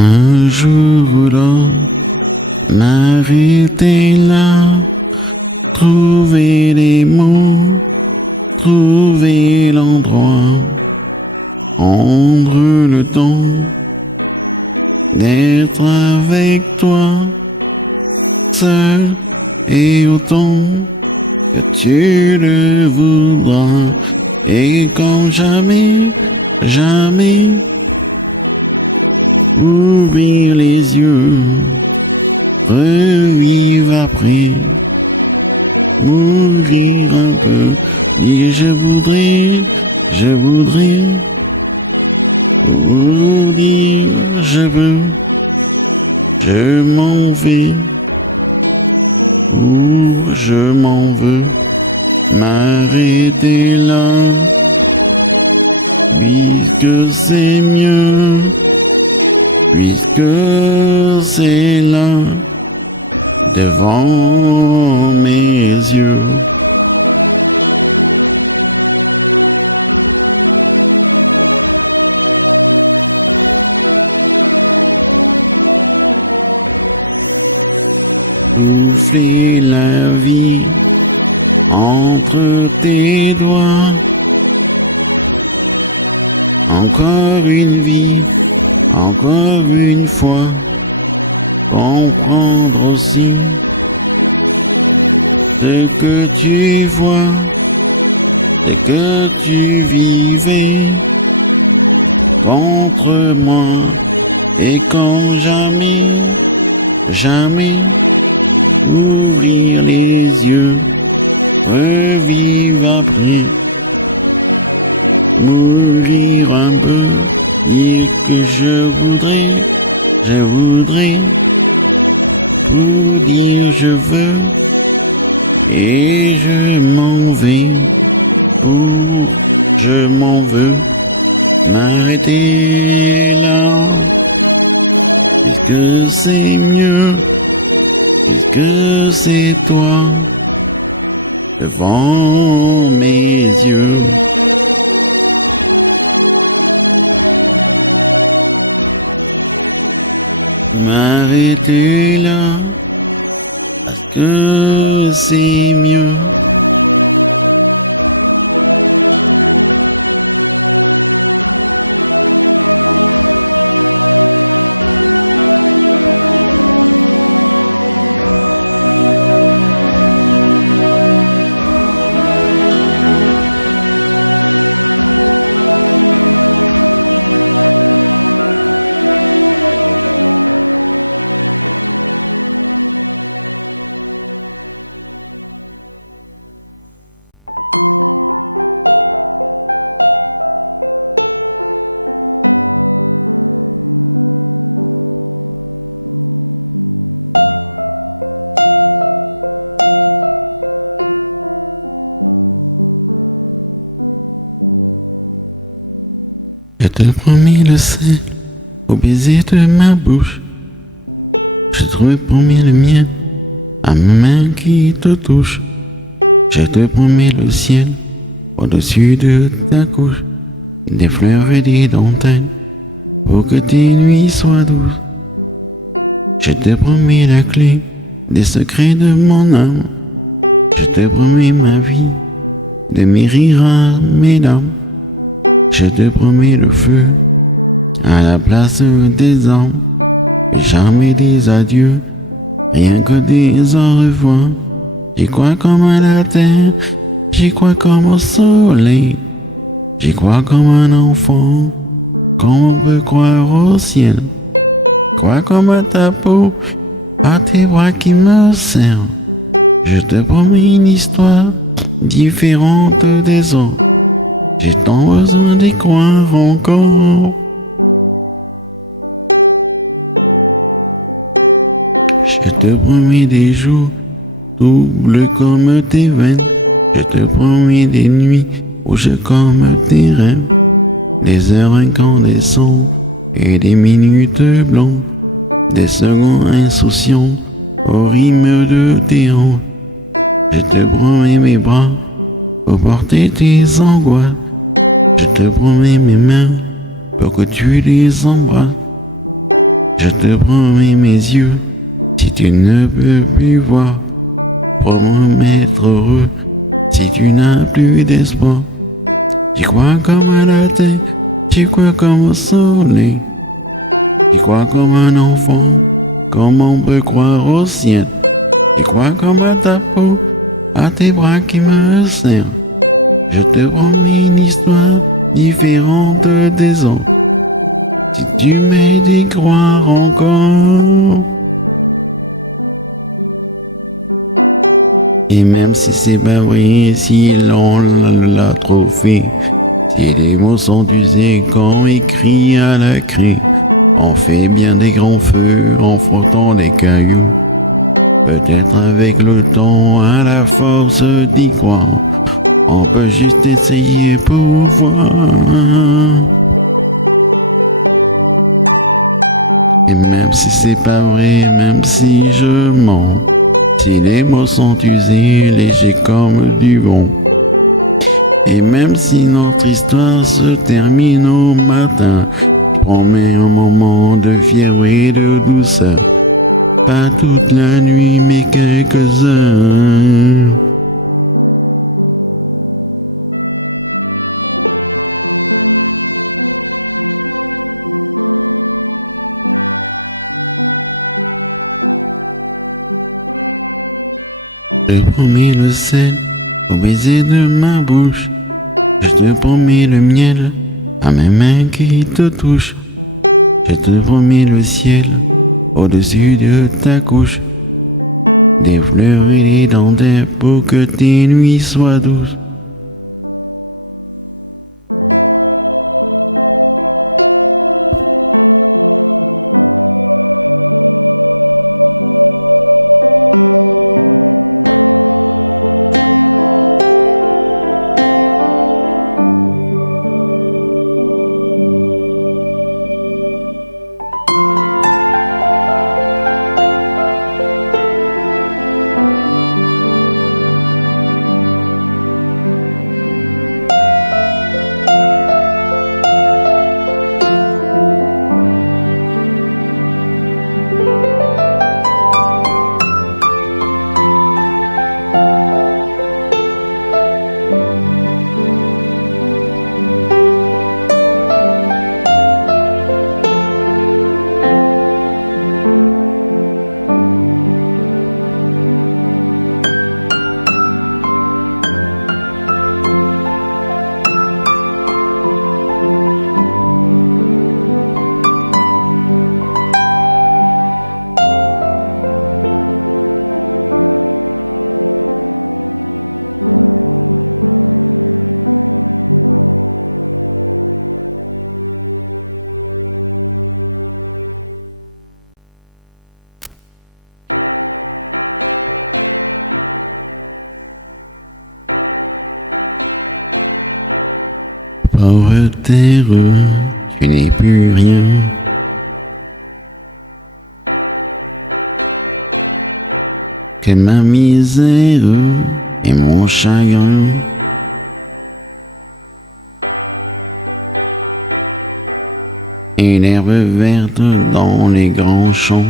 Un jour ou l'autre, m'arrêter là, trouver les mots, trouver l'endroit, prendre le temps d'être avec toi, seul et autant que tu le voudras, et comme jamais, jamais, ouvrir les yeux, revivre après, mourir un peu, dire je voudrais, ou dire je veux, je m'en vais, ou je m'en veux, m'arrêter là, puisque c'est mieux, puisque c'est là, devant mes yeux. Souffler la vie entre tes doigts. Encore une vie, encore une fois. Comprendre aussi ce que tu vois, ce que tu vivais contre moi. Et comme jamais, jamais, ouvrir les yeux, revivre après, mourir un peu, dire que je voudrais, pour dire je veux, et je m'en vais, pour je m'en veux, m'arrêter là, puisque c'est mieux, puisque c'est toi, devant mes yeux. M'arrêter là, parce que c'est mieux. Je te promets le sel au baiser de ma bouche. Je te promets le mien à ma main qui te touche. Je te promets le ciel au-dessus de ta couche, des fleurs et des dentelles pour que tes nuits soient douces. Je te promets la clé des secrets de mon âme. Je te promets ma vie, de mes rires à mes larmes. Je te promets le feu à la place des armes. Jamais des adieux, rien que des au revoir. J'y crois comme à la terre, j'y crois comme au soleil. J'y crois comme un enfant, comme on peut croire au ciel. Crois comme à ta peau, à tes bras qui me serrent. Je te promets une histoire différente des autres. J'ai tant besoin d'y croire encore. Je te promets des jours doubles comme tes veines. Je te promets des nuits rouges comme tes rêves. Des heures incandescentes et des minutes blanches. Des secondes insouciants au rythme de tes hanches. Je te promets mes bras pour porter tes angoisses. Je te promets mes mains pour que tu les embrasses. Je te promets mes yeux, si tu ne peux plus voir, pour me mettre heureux, si tu n'as plus d'espoir. J'y crois comme à la terre, j'y crois comme au soleil. J'y crois comme un enfant, comme on peut croire au ciel. J'y crois comme à ta peau, à tes bras qui me serrent. Je te promets une histoire différente des autres. Si tu m'aides d'y croire encore. Et même si c'est pas vrai, si l'on l'a trop fait, si les mots sont usés quand écrits à la craie, on fait bien des grands feux en frottant des cailloux. Peut-être avec le temps, à la force d'y croire, on peut juste essayer pour voir. Et même si c'est pas vrai, même si je mens, si les mots sont usés, légers comme du vent, et même si notre histoire se termine au matin, je promets un moment de fièvre et de douceur, pas toute la nuit mais quelques heures. Je te promets le sel au baiser de ma bouche. Je te promets le miel à mes mains qui te touchent. Je te promets le ciel au-dessus de ta couche. Des fleurs et des dentelles pour que tes nuits soient douces. Pauvre terre, tu n'es plus rien. Que ma misère et mon chagrin. Et l'herbe verte dans les grands champs.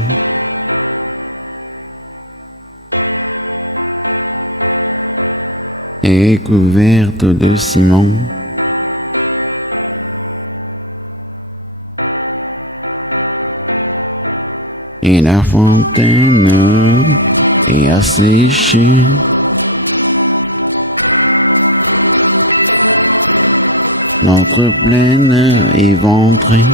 Et couverte de ciment. Et la fontaine est asséchée. Notre plaine éventrée.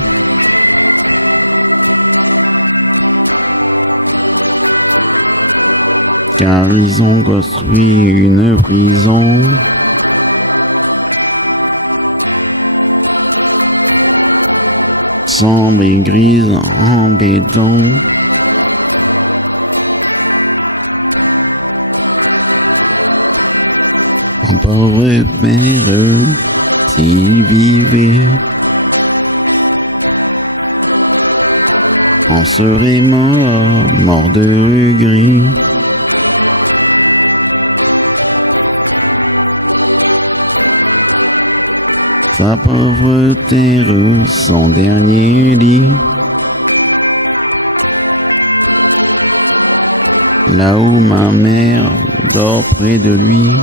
Car ils ont construit une prison. Sombre et grise en béton. Mon pauvre père, s'il vivait, on serait mort, mort de regret. Sa pauvre terre, son dernier lit, là où ma mère dort près de lui.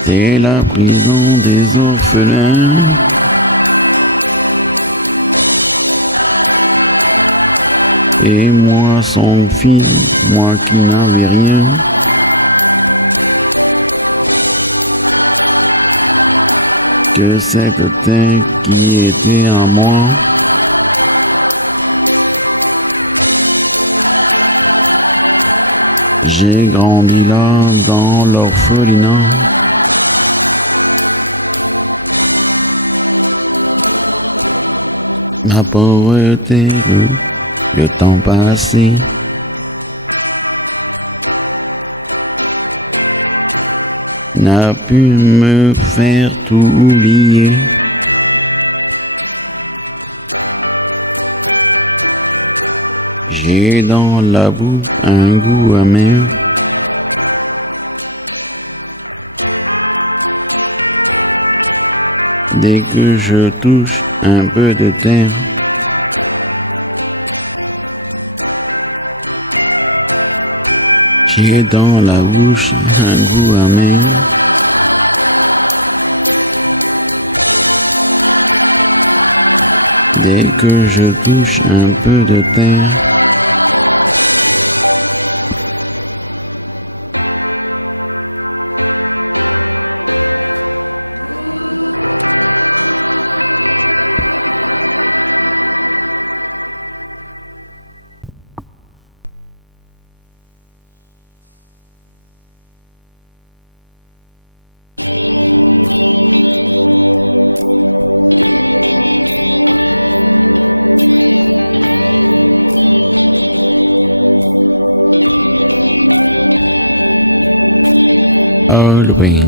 C'est la prison des orphelins. Et moi, son fils, moi qui n'avais rien, que cette terre qui était à moi, j'ai grandi là dans l'orphelinat. Ma pauvre terre, le temps passé, n'a pu me faire tout oublier. J'ai dans la bouche un goût amer. Dès que je touche un peu de terre, j'ai dans la bouche un goût amer. Dès que je touche un peu de terre, oh oui,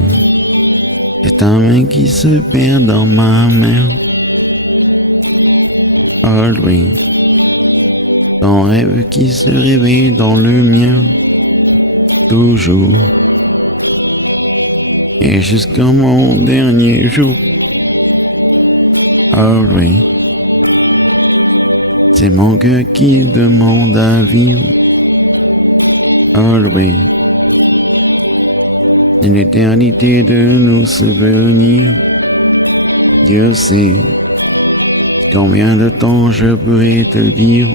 c'est ta main qui se perd dans ma main. Oh oui, ton rêve qui se réveille dans le mien. Toujours. Et jusqu'à mon dernier jour. Oh oui, c'est mon cœur qui demande à vivre. Oh oui, une éternité de nos souvenirs. Dieu sait combien de temps je pourrais te dire.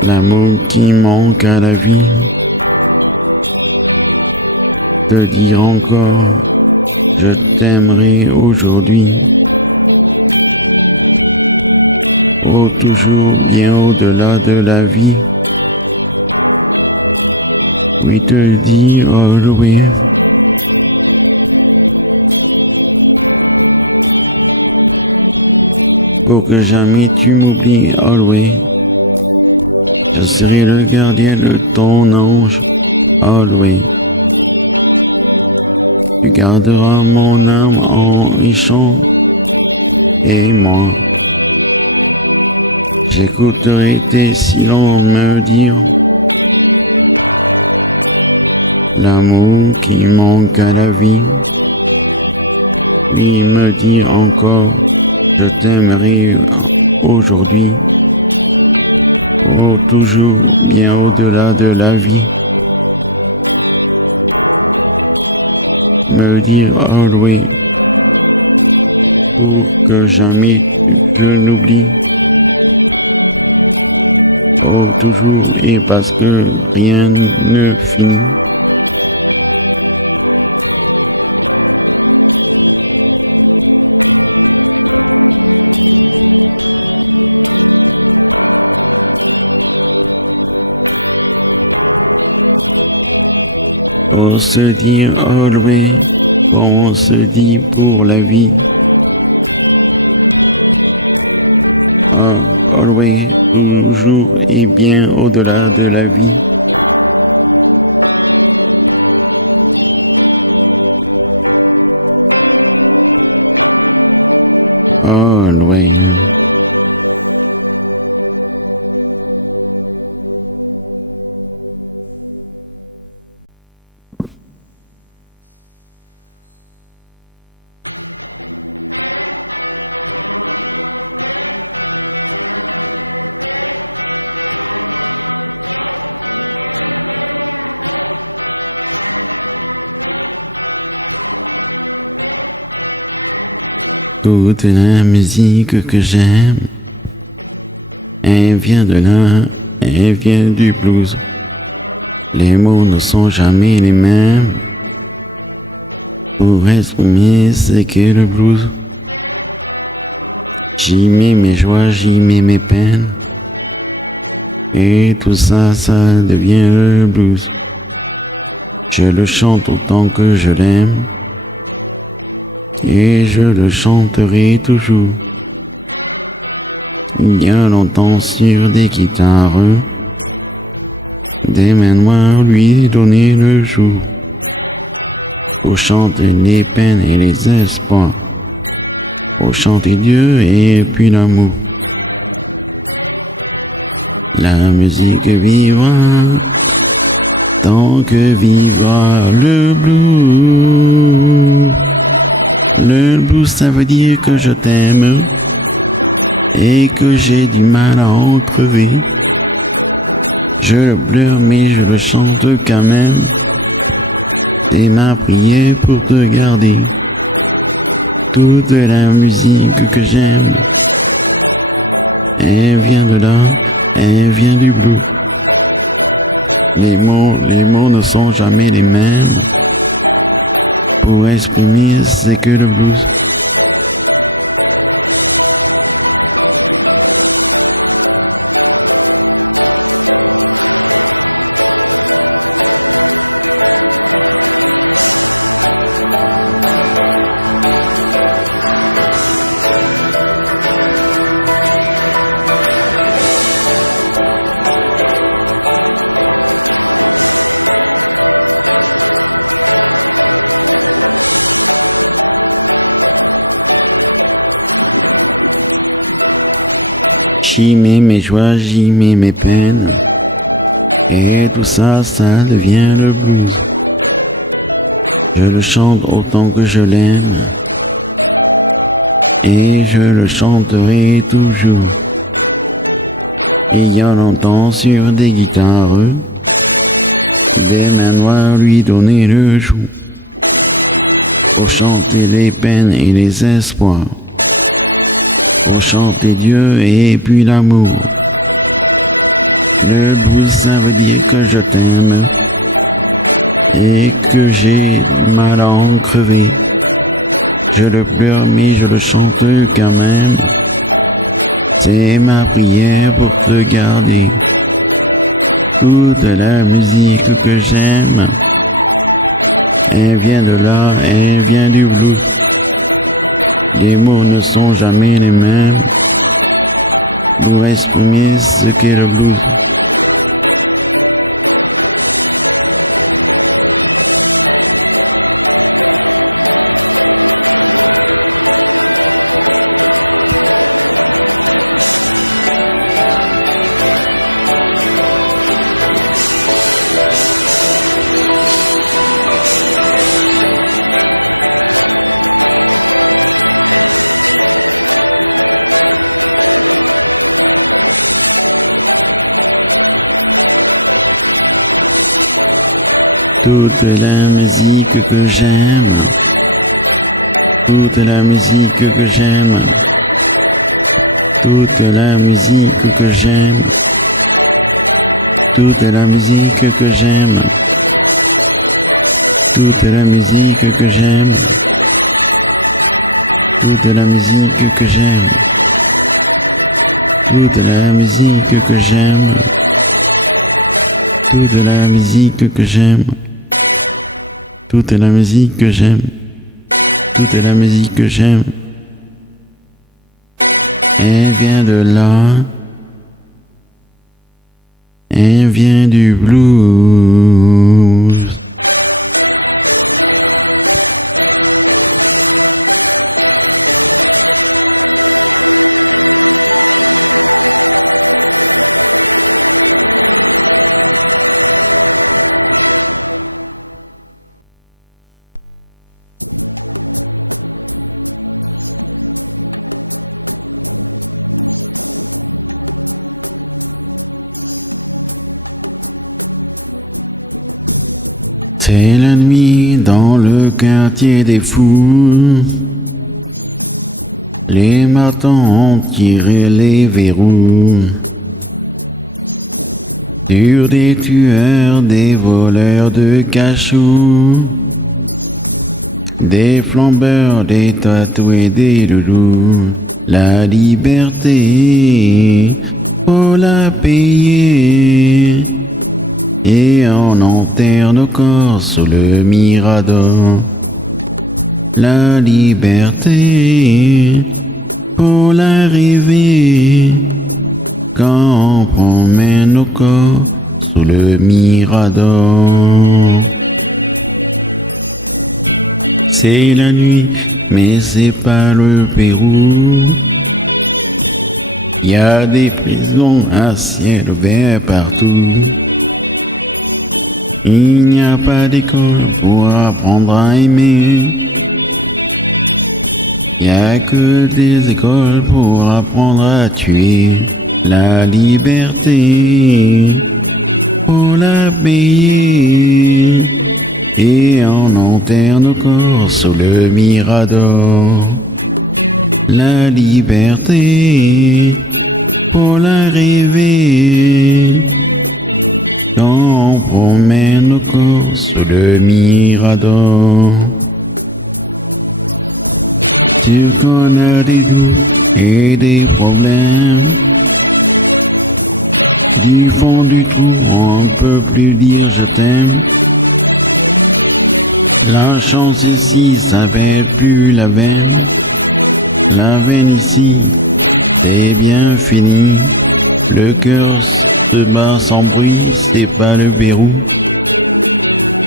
L'amour qui manque à la vie. Te dire encore, je t'aimerai aujourd'hui. Oh, toujours bien au-delà de la vie. Oui, te dire, oh oui. Pour que jamais tu m'oublies, oh oui. Je serai le gardien de ton ange, oh oui. Tu garderas mon âme en échange, et moi, j'écouterai tes silences me dire l'amour qui manque à la vie. Oui, me dire encore, je t'aimerai aujourd'hui. Oh, toujours bien au-delà de la vie. Me dire, oh oui, pour que jamais je n'oublie. Oh, toujours et parce que rien ne finit. On se dit, oh oui, on se dit pour la vie. Oh, oh oui, toujours et bien au-delà de la vie. Oh oui. Toute la musique que j'aime, elle vient de là, elle vient du blues. Les mots ne sont jamais les mêmes pour exprimer ce qu'est le blues. J'y mets mes joies, j'y mets mes peines, et tout ça, ça devient le blues. Je le chante autant que je l'aime, et je le chanterai toujours. Il y a longtemps sur des guitares, des mains noires lui donnaient le jour, pour chanter les peines et les espoirs, pour chanter Dieu et puis l'amour. La musique vivra tant que vivra le blues. Le blues, ça veut dire que je t'aime et que j'ai du mal à en crever. Je le pleure mais je le chante quand même. C'est ma prière pour te garder. Toute la musique que j'aime, elle vient de là, elle vient du blues. Les mots ne sont jamais les mêmes pour exprimer ce que le blues. J'y mets mes joies, j'y mets mes peines, et tout ça, ça devient le blues. Je le chante autant que je l'aime, et je le chanterai toujours. Il y a longtemps sur des guitares, des mains noires lui donnaient le joug, pour chanter les peines et les espoirs, pour chanter Dieu et puis l'amour. Le blues, ça veut dire que je t'aime et que j'ai mal à en crever. Je le pleure mais je le chante quand même. C'est ma prière pour te garder. Toute la musique que j'aime, elle vient de là, elle vient du blues. Les mots ne sont jamais les mêmes pour exprimer ce qu'est le blues. Toute la musique que j'aime, toute la musique que j'aime, toute la musique que j'aime, toute la musique que j'aime, toute la musique que j'aime, toute la musique que j'aime, toute la musique que j'aime, toute la musique que j'aime, toute la musique que j'aime, toute la musique que j'aime, elle vient de là, elle vient du blues. C'est la nuit dans le quartier des fous. pirates ont tiré les verrous sur des tueurs, des voleurs de cachous, des flambeurs, des tatoués, des loulous. La liberté, faut la payer, et on enterre nos corps sous le mirador. La liberté, faut la rêver, quand on promène nos corps sous le mirador. C'est la nuit, mais c'est pas le Pérou. Y a des prisons à ciel ouvert partout. Il n'y a pas d'école pour apprendre à aimer. Y a que des écoles pour apprendre à tuer. La liberté, faut la payer, et on enterre nos corps sous le mirador. La liberté, faut la rêver, quand on promène nos corps sous le mirador. Sûr qu'on a des doutes et des problèmes. Du fond du trou, on peut plus dire je t'aime. La chance ici s'appelle plus la veine. La veine ici, c'est bien fini. Le cœur se bat sans bruit, c'est pas le verrou.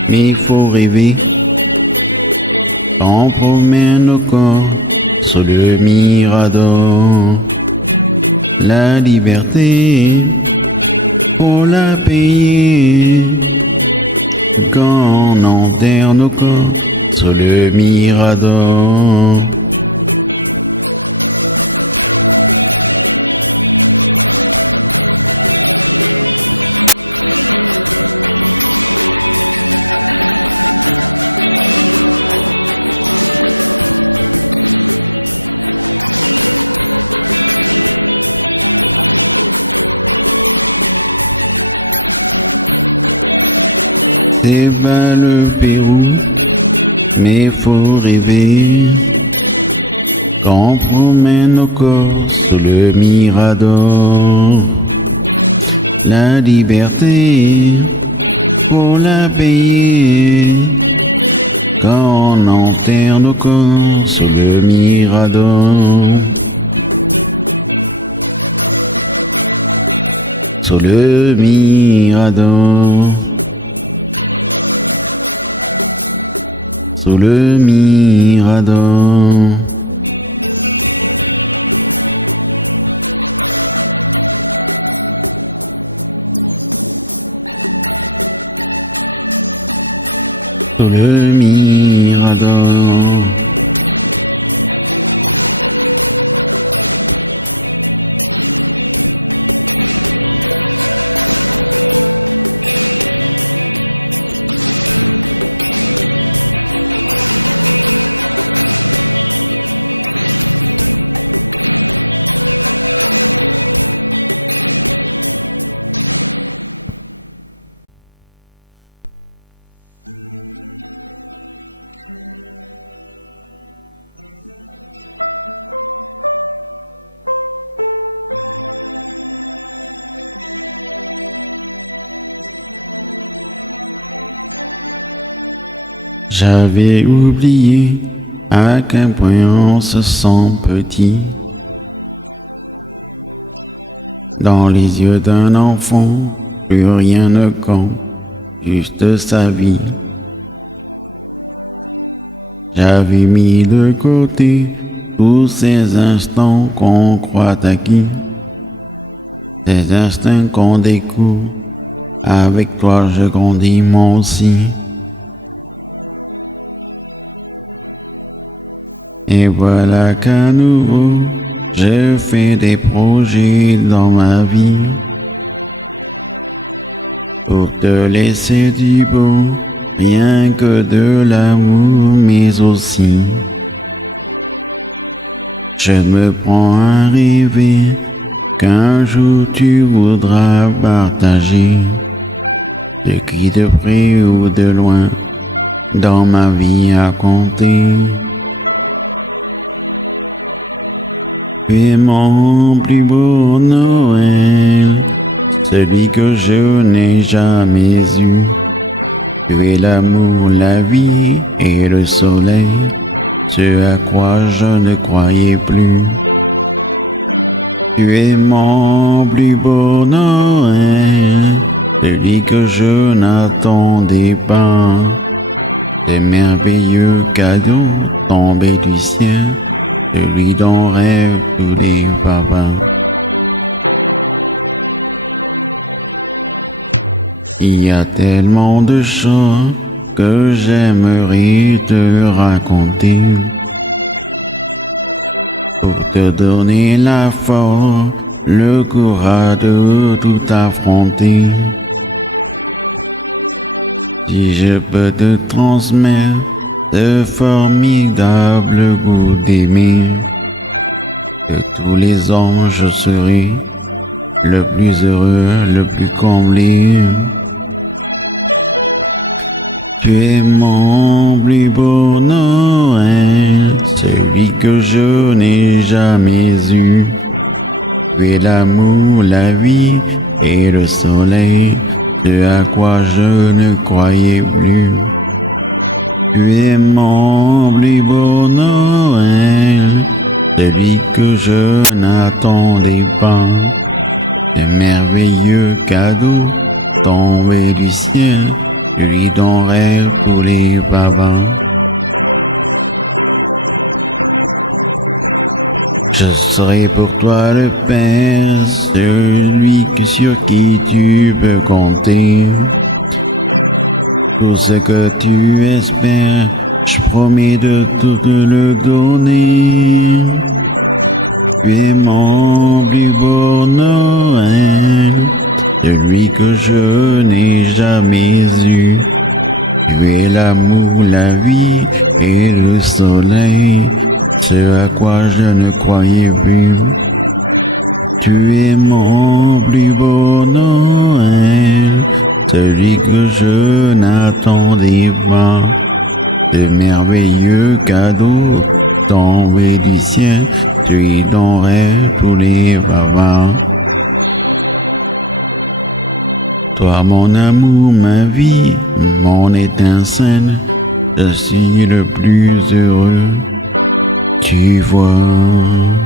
Mais il faut rêver. On promène nos corps sur le mirador. La liberté, faut la payer, quand on enterre nos corps sur le mirador. C'est pas le Pérou, mais faut rêver, quand on promène nos corps sous le mirador. La liberté, faut la payer, quand on enterre nos corps sous le mirador. Sous le mirador. Sous le mirador. Sous le mirador. J'avais oublié à quel point on se sent petit. Dans les yeux d'un enfant, plus rien ne compte, juste sa vie. J'avais mis de côté tous ces instants qu'on croit acquis, ces instincts qu'on découvre. Avec toi je grandis moi aussi. Et voilà qu'à nouveau, je fais des projets dans ma vie pour te laisser du beau, rien que de l'amour, mais aussi Je me prends à rêver qu'un jour tu voudras partager, de qui de près ou de loin, dans ma vie à compter. Tu es mon plus beau Noël, celui que je n'ai jamais eu. Tu es l'amour, la vie et le soleil, ce à quoi je ne croyais plus. Tu es mon plus beau Noël, celui que je n'attendais pas. Des merveilleux cadeaux tombés du ciel, celui dont rêvent tous les papas. Il y a tellement de choses que j'aimerais te raconter, pour te donner la force, le courage de tout affronter. Si je peux te transmettre ce formidable goût d'aimer, de tous les hommes je serai le plus heureux, le plus comblé. Tu es mon plus beau Noël, celui que je n'ai jamais eu. Tu es l'amour, la vie et le soleil, ce à quoi je ne croyais plus. Tu es mon plus beau Noël, celui que je n'attendais pas. Des merveilleux cadeaux tombés du ciel, celui dont rêvent tous les papas. Je serai pour toi le Père, celui sur qui tu peux compter. Tout ce que tu espères, je promets de tout te le donner. Tu es mon plus beau Noël, celui que je n'ai jamais eu. Tu es l'amour, la vie et le soleil, ce à quoi je ne croyais plus. Tu es mon plus beau Noël, celui que je n'attendais pas. De merveilleux cadeaux tombés du ciel, celui dont rêvent tous les papas. Toi mon amour, ma vie, mon étincelle, je suis le plus heureux. Tu vois.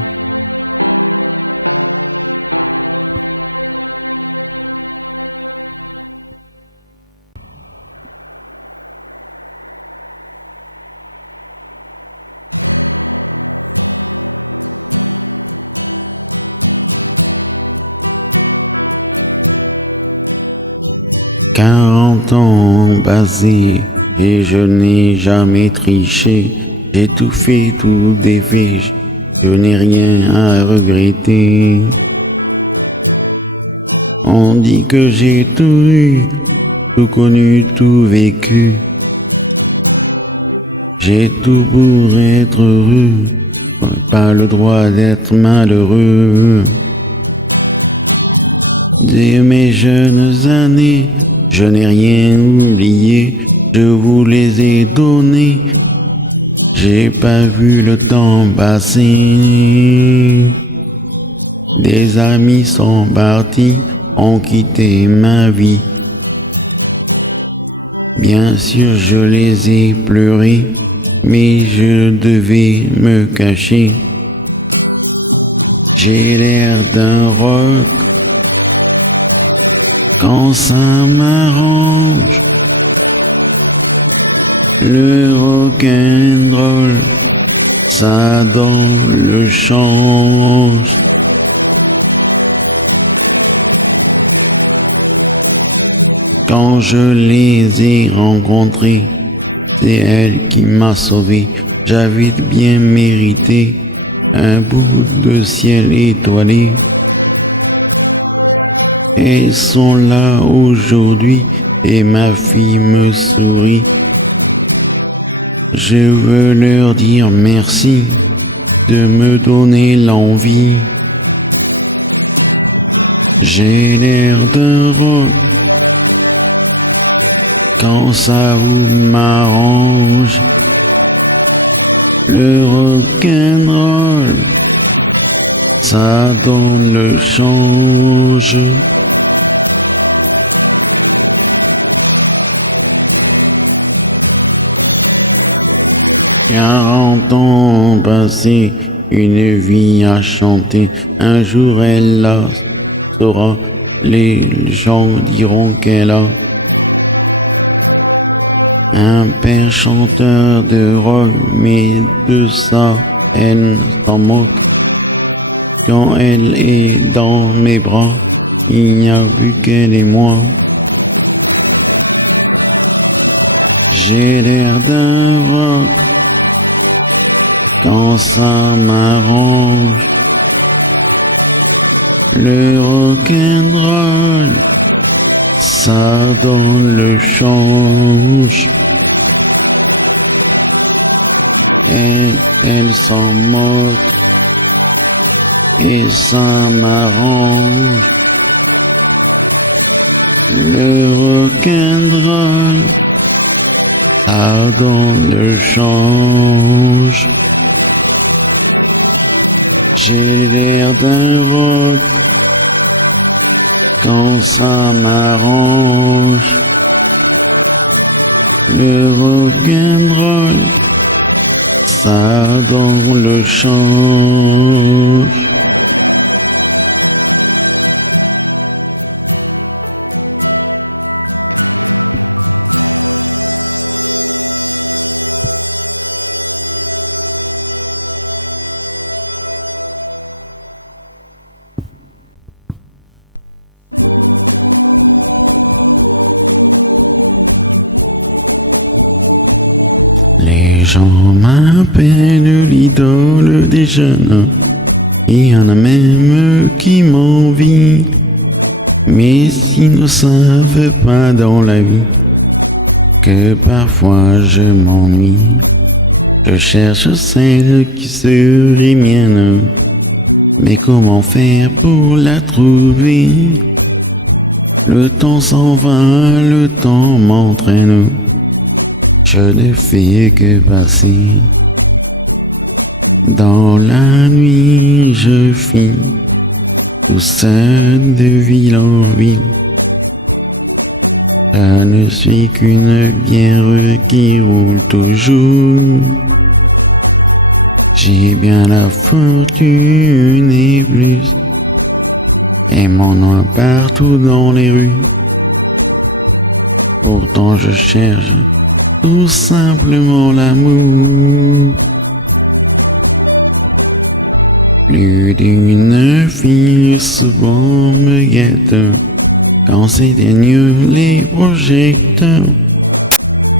Quarante ans passés et je n'ai jamais triché, j'ai tout fait, tout défait, je n'ai rien à regretter. On dit que j'ai tout eu, tout connu, tout vécu. J'ai tout pour être heureux, pas le droit d'être malheureux. De mes jeunes années, je n'ai rien oublié, je vous les ai donnés. J'ai pas vu le temps passer. Des amis sont partis, ont quitté ma vie. Bien sûr, je les ai pleurés, mais je devais me cacher. J'ai l'air d'un rock quand ça m'arrange. Le rock'n'roll, ça donne le change. Quand je les ai rencontrés, c'est elle qui m'a sauvé. J'avais bien mérité un bout de ciel étoilé. Elles sont là aujourd'hui et ma fille me sourit. Je veux leur dire merci de me donner l'envie. J'ai l'air d'un rock quand ça vous m'arrange. Le rock'n'roll, ça donne le change. 40 ans passés, une vie à chanter, un jour elle la saura, les gens diront qu'elle a un père chanteur de rock, mais de ça elle s'en moque. Quand elle est dans mes bras, il n'y a plus qu'elle et moi. J'ai l'air d'un rock quand ça m'arrange. Le rock'n'roll, ça donne le change. Elle s'en moque et ça m'arrange. Le rock'n'roll, ça donne le change. J'ai l'air d'un rock quand ça m'arrange. Le rock'n'roll, ça donne le change. Les gens m'appellent l'idole des jeunes, il y en a même qui m'envient, mais s'ils ne savent pas dans la vie que parfois je m'ennuie. Je cherche celle qui serait mienne, mais comment faire pour la trouver? Le temps s'en va, le temps m'entraîne. Je ne fais que passer. Dans la nuit, je fuis, tout seul de ville en ville. Je ne suis qu'une bière qui roule toujours. J'ai bien la fortune et plus, et mon nom partout dans les rues. Pourtant je cherche tout simplement l'amour. Plus d'une fille souvent me guette quand s'éteignent les projecteurs.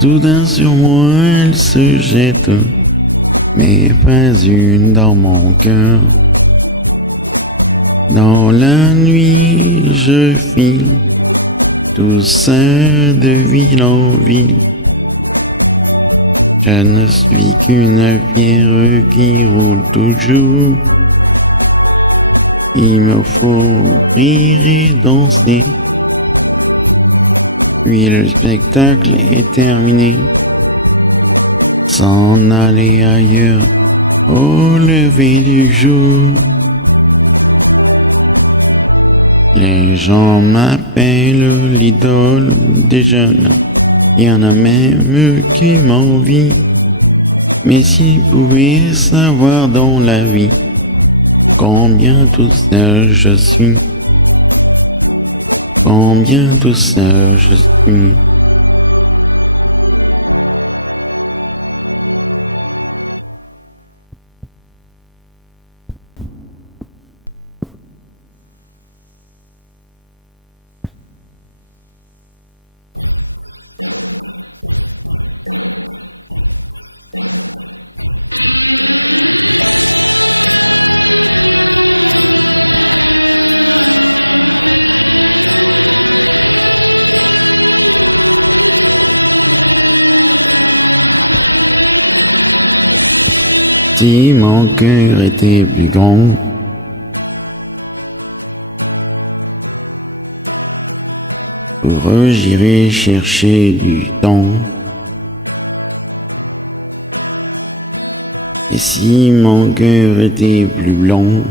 Soudain sur moi elle se jette, mais pas une dans mon cœur. Dans la nuit je file, tout seul de ville en ville. Je ne suis qu'une pierre qui roule toujours. Il me faut rire et danser. Puis le spectacle est terminé. S'en aller ailleurs au lever du jour. Les gens m'appellent l'idole des jeunes. Il y en a même qui m'envient. Mais s'ils pouvaient savoir dans la vie combien tout seul je suis, combien tout seul je suis. Si mon cœur était plus grand, pour eux j'irais chercher du temps. Et si mon cœur était plus blanc,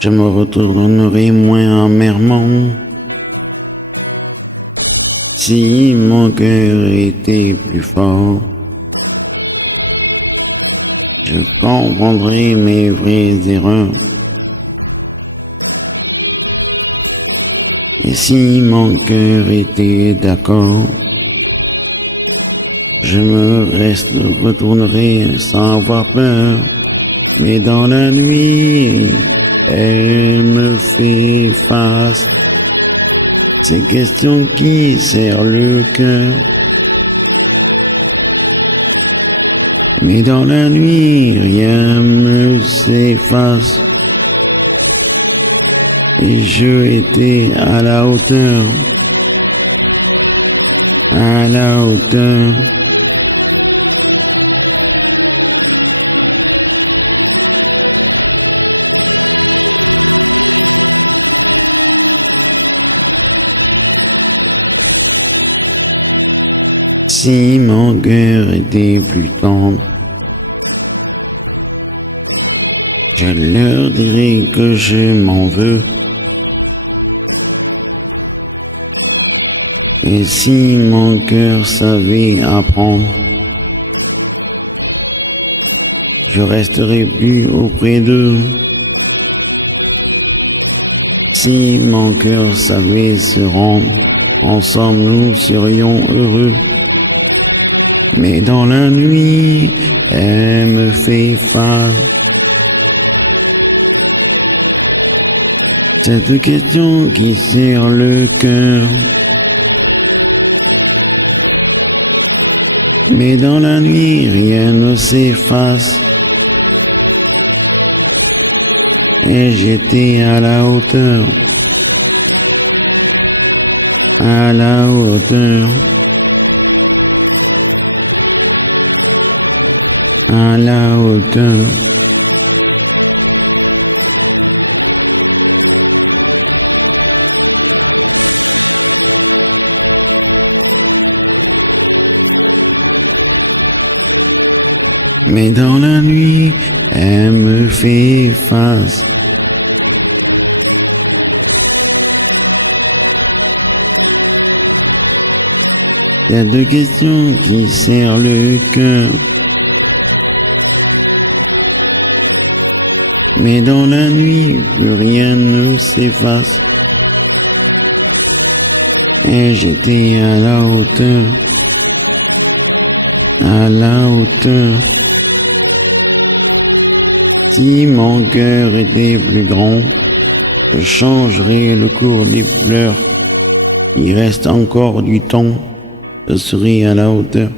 je me retournerais moins amèrement. Si mon cœur était plus fort, je comprendrais mes vraies erreurs. Et si mon cœur était d'accord, je me retournerai sans avoir peur. Mais dans la nuit, elle me fait face. Ces questions qui serrent le cœur. Mais dans la nuit, rien ne s'efface. Et je étais à la hauteur. À la hauteur. Si mon cœur était plus tendre, je leur dirais que je m'en veux. Et si mon cœur savait apprendre, je resterai plus auprès d'eux. Si mon cœur savait se rendre, ensemble nous serions heureux. Mais dans la nuit, elle me fait face. Cette question qui serre le cœur. Mais dans la nuit, rien ne s'efface. Et j'étais à la hauteur. À la hauteur. À la hauteur. Mais dans la nuit, elle me fait face. Il y a deux questions qui serrent le cœur. Mais dans la nuit, plus rien ne s'efface. Et j'étais à la hauteur. À la hauteur. Si mon cœur était plus grand, je changerais le cours des pleurs. Il reste encore du temps, je serai à la hauteur.